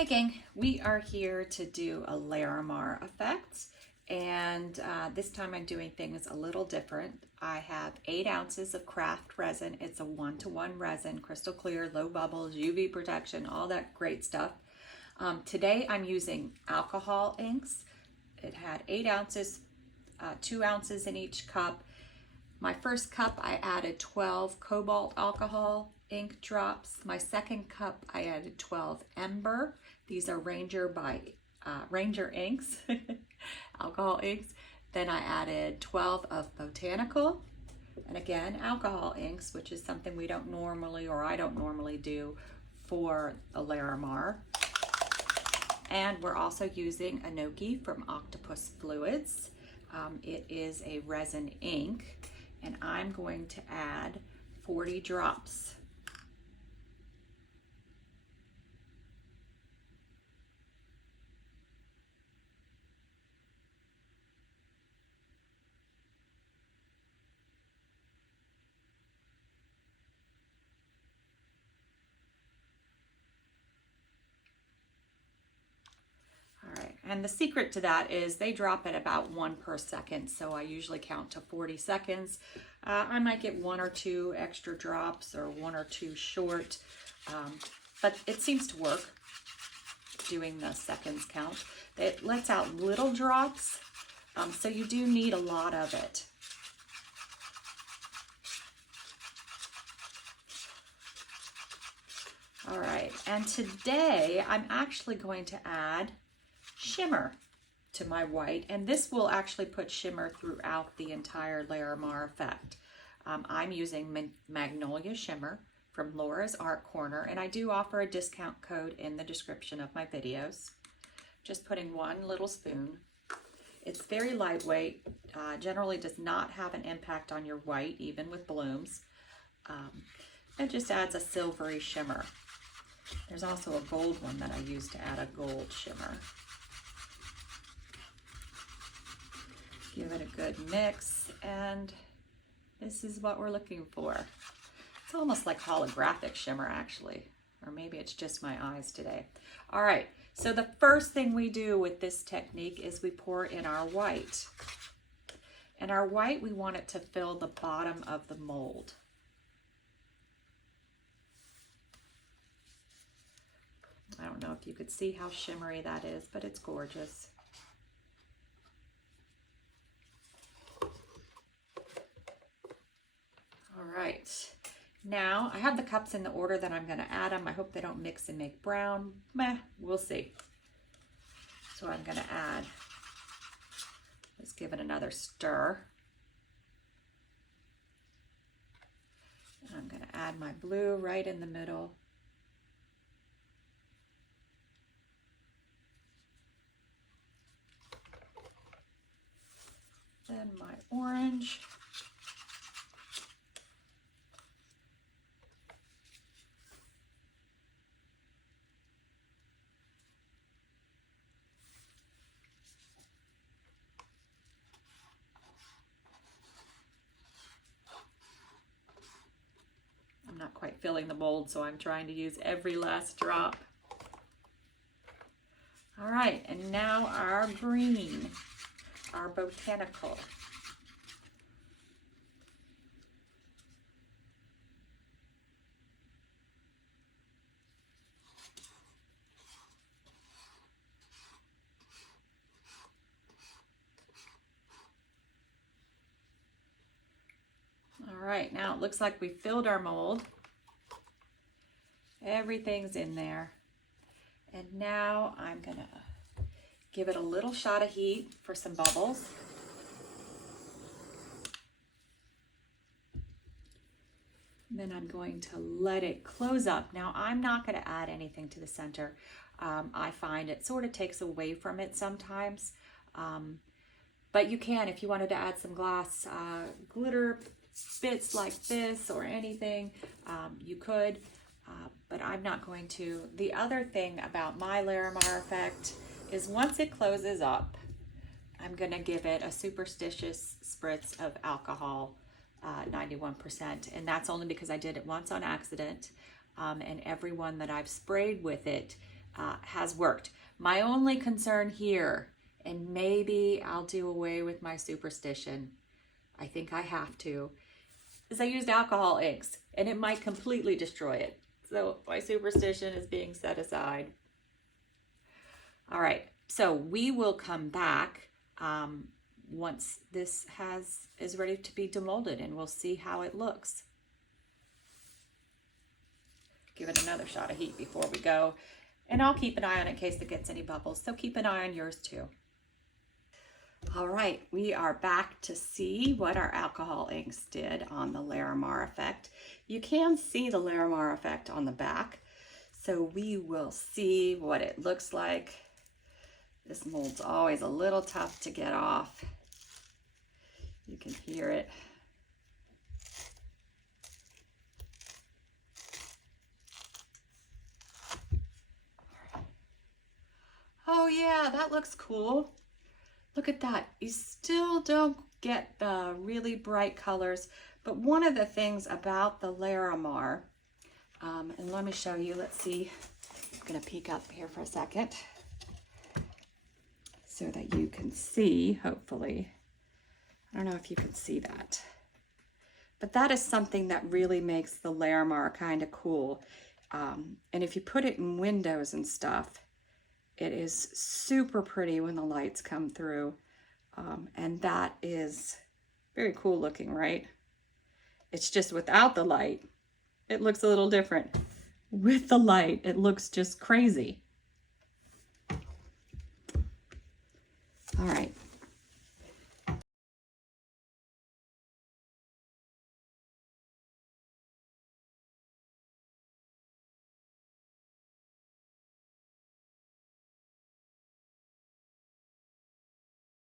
Hey gang, we are here to do a Larimar effect, and this time I'm doing things a little different. I have 8 ounces of craft resin. It's a 1-to-1 resin, crystal clear, low bubbles, UV protection, all that great stuff. Today I'm using alcohol inks. It had 8 ounces, 2 ounces in each cup. My first cup I added 12 cobalt alcohol ink drops. My second cup I added 12 ember. These are Ranger inks, alcohol inks. Then I added 12 of botanical, and again alcohol inks, which is something we don't normally, or I don't normally do for a Larimar. And we're also using Enoki from Octopus Fluids. It is a resin ink, and I'm going to add 40 drops. And the secret to that is they drop at about 1 per second. So I usually count to 40 seconds. I might get 1 or 2 extra drops or 1 or 2 short, but it seems to work doing the seconds count. It lets out little drops, so you do need a lot of it. All right, and today I'm actually going to add shimmer to my white, and this will actually put shimmer throughout the entire Larimar effect. I'm using Magnolia Shimmer from Laura's Art Corner, and I do offer a discount code in the description of my videos. Just putting 1 little spoon. It's very lightweight, generally does not have an impact on your white, even with blooms. It just adds a silvery shimmer. There's also a gold one that I use to add a gold shimmer. Give it a good mix, and this is what we're looking for. It's almost like holographic shimmer, actually, or maybe it's just my eyes today. All right, so the first thing we do with this technique is we pour in our white. And our white, we want it to fill the bottom of the mold. I don't know if you could see how shimmery that is, but it's gorgeous. All right, now I have the cups in the order that I'm going to add them. I hope they don't mix and make brown. Meh, we'll see. So I'm going to add, let's give it another stir. And I'm going to add my blue right in the middle. Then my orange. I'm not quite filling the mold, so I'm trying to use every last drop. All right, and now our green, our botanical. All right, now it looks like we filled our mold. Everything's in there. And now I'm gonna give it a little shot of heat for some bubbles. And then I'm going to let it close up. Now I'm not gonna add anything to the center. I find it sort of takes away from it sometimes. But you can, if you wanted to add some glass glitter bits like this or anything, you could, but I'm not going to. The other thing about my Larimar effect is once it closes up, I'm gonna give it a superstitious spritz of alcohol, 91%, and that's only because I did it once on accident, and everyone that I've sprayed with it has worked. My only concern here, and maybe I'll do away with my superstition, I think I have to, is I used alcohol inks and it might completely destroy it. So my superstition is being set aside. All right, so we will come back once this is ready to be demolded, and we'll see how it looks. Give it another shot of heat before we go, and I'll keep an eye on it in case it gets any bubbles, so keep an eye on yours too. All right, we are back to see what our alcohol inks did on the Larimar effect. You can see the Larimar effect on the back, so we will see what it looks like. This mold's always a little tough to get off. You can hear it. Oh yeah, that looks cool. Look at that. You still don't get the really bright colors, but one of the things about the Larimar, and let me show you, let's see, I'm gonna peek up here for a second so that you can see, hopefully. I don't know if you can see that, but that is something that really makes the Larimar kind of cool. And if you put it in windows and stuff, it is super pretty when the lights come through. And that is very cool looking, right? It's just without the light, it looks a little different. With the light, it looks just crazy. All right,